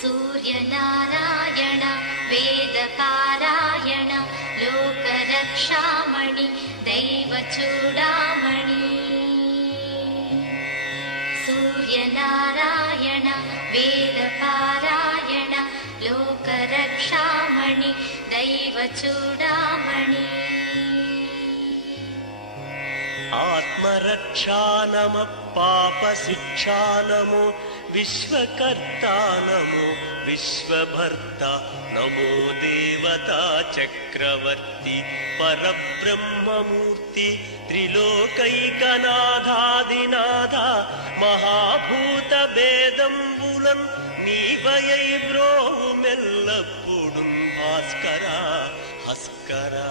सूर्यनारायण वेदपारायण लोकरक्षामणि दैवचूडामणि सूर्यनारायण वेदपारायण लोकरक्षामणि दैवचूडामणि आत्मरक्षा नमः पापशिक्षा नमो विश्वकर्ता नमो विश्वभर्ता नमो देवता चक्रवर्ती परब्रह्ममूर्ति त्रिलोकैकनाथादिनाथा महाभूतभेदंबुलं नीवयै ब्रोहुमेल्लप्पुडुं भास्करा हस्करा